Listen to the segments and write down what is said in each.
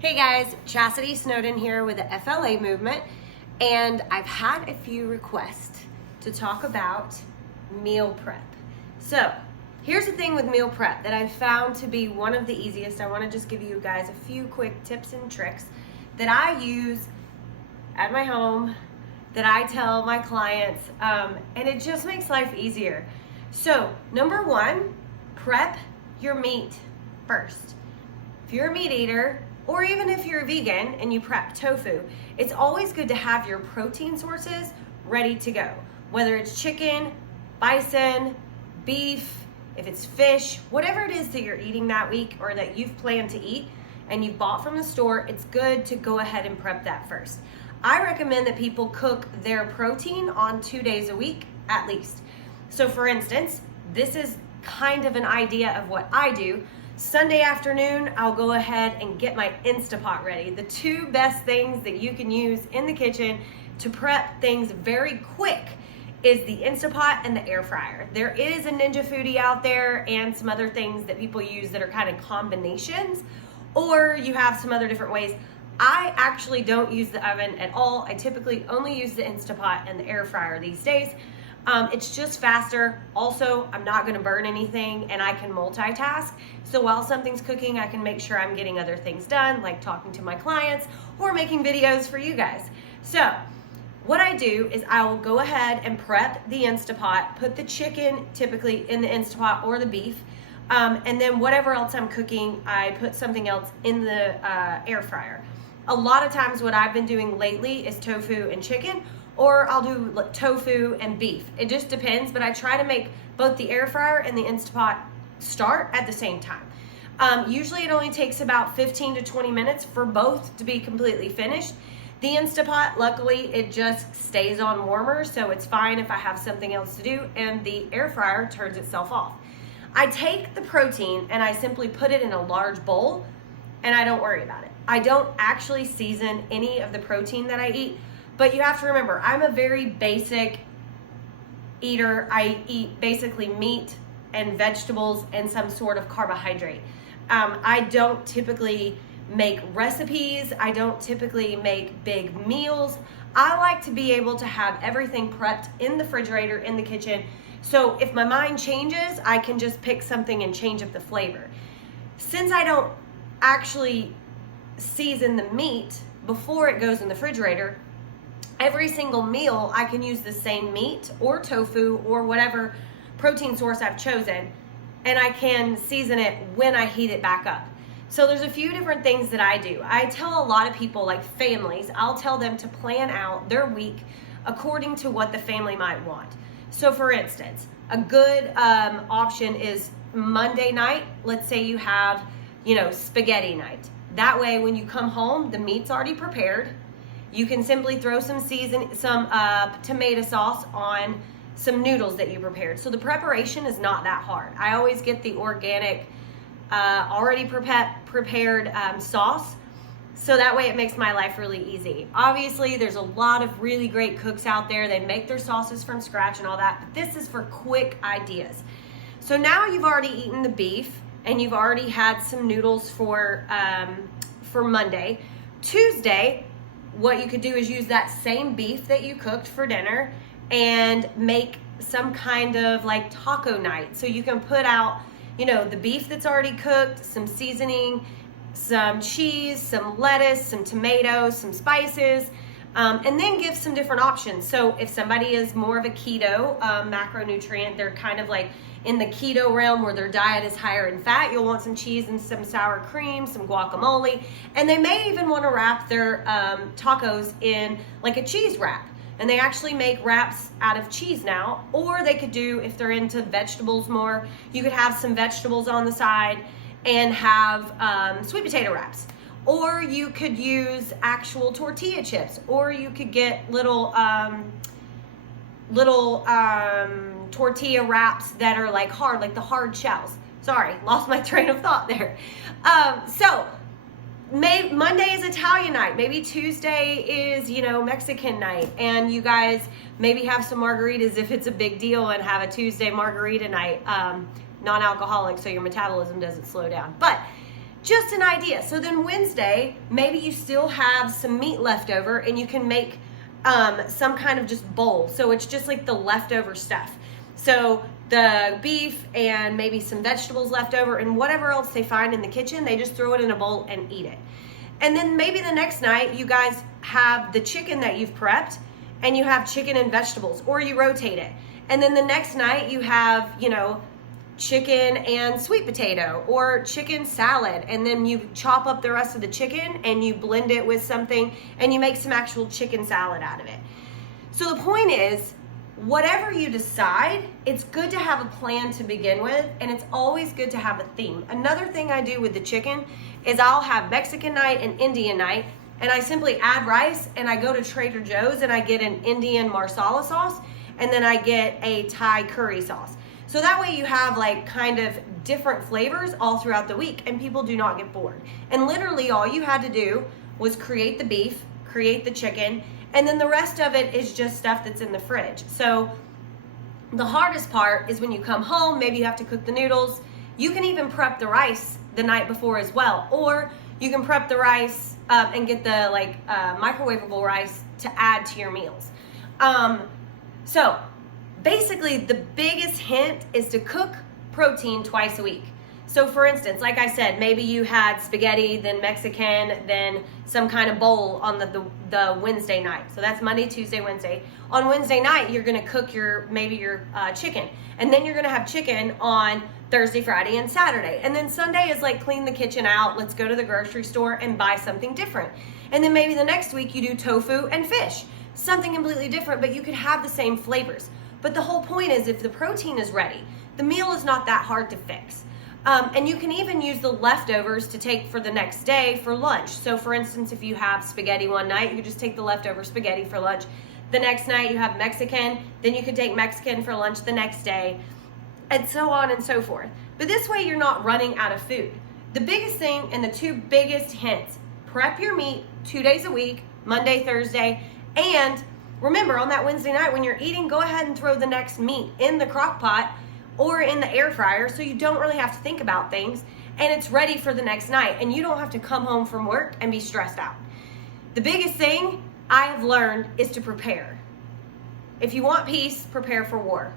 Hey guys, Chastity Snowden here with the FLA movement, and I've had a few requests to talk about meal prep. So here's the thing with meal prep that I've found to be one of the easiest. I want to just give you guys a few quick tips and tricks that I use at my home, that I tell my clients, and it just makes life easier. So number one, prep your meat first. If you're a meat eater, or even if you're a vegan and you prep tofu, it's always good to have your protein sources ready to go. Whether it's chicken, bison, beef, if it's fish, whatever it is that you're eating that week or that you've planned to eat and you've bought from the store, it's good to go ahead and prep that first. I recommend that people cook their protein on 2 days a week at least. So for instance, this is kind of an idea of what I do. Sunday afternoon, I'll go ahead and get my Instapot ready. The two best things that you can use in the kitchen to prep things very quick is the Instapot and the air fryer. There is a Ninja Foodi out there and some other things that people use that are kind of combinations, or you have some other different ways. I actually don't use the oven at all. I typically only use the Instapot and the air fryer these days. It's just faster. Also, I'm not gonna burn anything and I can multitask. So while something's cooking, I can make sure I'm getting other things done, like talking to my clients or making videos for you guys. So what I do is I will go ahead and prep the Instapot, put the chicken typically in the Instapot or the beef, and then whatever else I'm cooking, I put something else in the air fryer. A lot of times what I've been doing lately is tofu and chicken, or I'll do tofu and beef. It just depends, but I try to make both the air fryer and the Instapot start at the same time. Usually it only takes about 15 to 20 minutes for both to be completely finished. The Instapot, luckily, it just stays on warmer, so it's fine if I have something else to do, and the air fryer turns itself off. I take the protein and I simply put it in a large bowl, and I don't worry about it. I don't actually season any of the protein that I eat. But you have to remember, I'm a very basic eater. I eat basically meat and vegetables and some sort of carbohydrate. I don't typically make recipes. I don't typically make big meals. I like to be able to have everything prepped in the refrigerator, in the kitchen. So if my mind changes, I can just pick something and change up the flavor. Since I don't actually season the meat before it goes in the refrigerator, every single meal I can use the same meat or tofu or whatever protein source I've chosen, and I can season it when I heat it back up. So there's a few different things that I do. I tell a lot of people, like families, I'll tell them to plan out their week according to what the family might want. So for instance, a good option is Monday night. Let's say you have, spaghetti night. That way when you come home, the meat's already prepared. You can simply throw some tomato sauce on some noodles that you prepared. So the preparation is not that hard. I always get the organic, already prepared sauce. So that way it makes my life really easy. Obviously, there's a lot of really great cooks out there. They make their sauces from scratch and all that, but this is for quick ideas. So now you've already eaten the beef and you've already had some noodles for Monday. Tuesday, what you could do is use that same beef that you cooked for dinner and make some kind of like taco night. So you can put out, the beef that's already cooked, some seasoning, some cheese, some lettuce, some tomatoes, some spices, and then give some different options. So if somebody is more of a keto macronutrient, they're kind of like in the keto realm where their diet is higher in fat, you'll want some cheese and some sour cream, some guacamole, and they may even want to wrap their tacos in like a cheese wrap. And they actually make wraps out of cheese now, or they could do, if they're into vegetables more, you could have some vegetables on the side and have sweet potato wraps. Or you could use actual tortilla chips, or you could get little tortilla wraps that are like hard, like the hard shells. Sorry, lost my train of thought there. So Monday is Italian night. Maybe Tuesday is, Mexican night. And you guys maybe have some margaritas if it's a big deal and have a Tuesday margarita night, non-alcoholic, so your metabolism doesn't slow down. But Just an idea. So then Wednesday, maybe you still have some meat left over and you can make some kind of just bowl. So it's just like the leftover stuff. So the beef and maybe some vegetables left over and whatever else they find in the kitchen, they just throw it in a bowl and eat it. And then maybe the next night you guys have the chicken that you've prepped and you have chicken and vegetables, or you rotate it. And then the next night you have, you know, chicken and sweet potato or chicken salad, and then you chop up the rest of the chicken and you blend it with something and you make some actual chicken salad out of it. So the point is, whatever you decide, it's good to have a plan to begin with, and it's always good to have a theme. Another thing I do with the chicken is I'll have Mexican night and Indian night, and I simply add rice and I go to Trader Joe's and I get an Indian marsala sauce, and then I get a Thai curry sauce. So that way you have like kind of different flavors all throughout the week and people do not get bored. And literally all you had to do was create the beef, create the chicken, and then the rest of it is just stuff that's in the fridge. So the hardest part is when you come home, maybe you have to cook the noodles. You can even prep the rice the night before as well. Or you can prep the rice and get the microwavable rice to add to your meals. So basically the biggest hint is to cook protein twice a week. So for instance, like I said, maybe you had spaghetti, then Mexican, then some kind of bowl on the Wednesday night. So that's Monday, Tuesday, Wednesday. On Wednesday night, you're gonna cook your chicken. And then you're gonna have chicken on Thursday, Friday, and Saturday. And then Sunday is like clean the kitchen out, let's go to the grocery store and buy something different. And then maybe the next week you do tofu and fish. Something completely different, but you could have the same flavors. But the whole point is if the protein is ready, the meal is not that hard to fix. And you can even use the leftovers to take for the next day for lunch. So for instance, if you have spaghetti one night, you could just take the leftover spaghetti for lunch. The next night you have Mexican, then you could take Mexican for lunch the next day, and so on and so forth. But this way you're not running out of food. The biggest thing and the two biggest hints, prep your meat 2 days a week, Monday, Thursday, and remember on that Wednesday night when you're eating, go ahead and throw the next meat in the crock pot or in the air fryer so you don't really have to think about things and it's ready for the next night and you don't have to come home from work and be stressed out. The biggest thing I have learned is to prepare. If you want peace, prepare for war.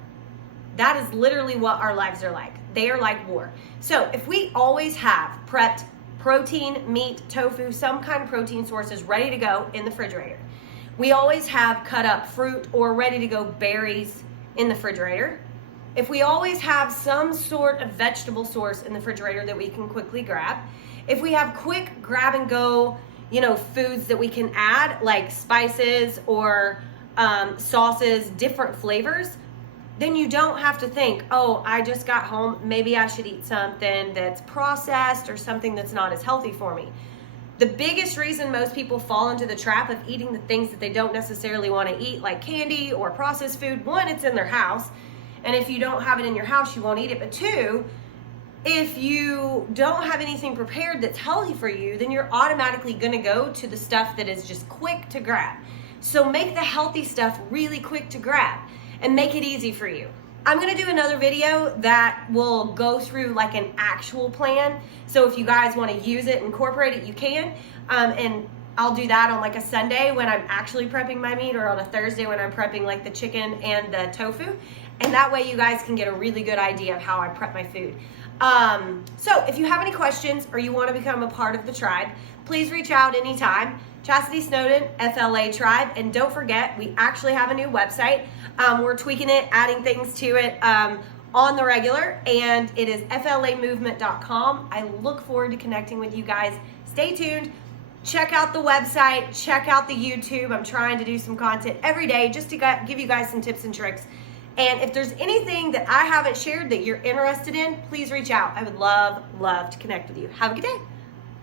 That is literally what our lives are like. They are like war. So if we always have prepped protein, meat, tofu, some kind of protein sources ready to go in the refrigerator. We always have cut up fruit or ready to go berries in the refrigerator. If we always have some sort of vegetable source in the refrigerator that we can quickly grab, if we have quick grab and go, foods that we can add like spices or sauces, different flavors, then you don't have to think, oh, I just got home, maybe I should eat something that's processed or something that's not as healthy for me. The biggest reason most people fall into the trap of eating the things that they don't necessarily want to eat, like candy or processed food, one, it's in their house. And if you don't have it in your house, you won't eat it. But two, if you don't have anything prepared that's healthy for you, then you're automatically going to go to the stuff that is just quick to grab. So make the healthy stuff really quick to grab and make it easy for you. I'm going to do another video that will go through like an actual plan. So if you guys want to use it, incorporate it, you can. And I'll do that on like a Sunday when I'm actually prepping my meat, or on a Thursday when I'm prepping like the chicken and the tofu. And that way you guys can get a really good idea of how I prep my food. So if you have any questions or you want to become a part of the tribe, please reach out anytime. Chastity Snowden, FLA Tribe. And don't forget, we actually have a new website. We're tweaking it, adding things to it on the regular, and it is flamovement.com. I look forward to connecting with you guys. Stay tuned. Check out the website. Check out the YouTube. I'm trying to do some content every day just to give you guys some tips and tricks. And if there's anything that I haven't shared that you're interested in, please reach out. I would love to connect with you. Have a good day.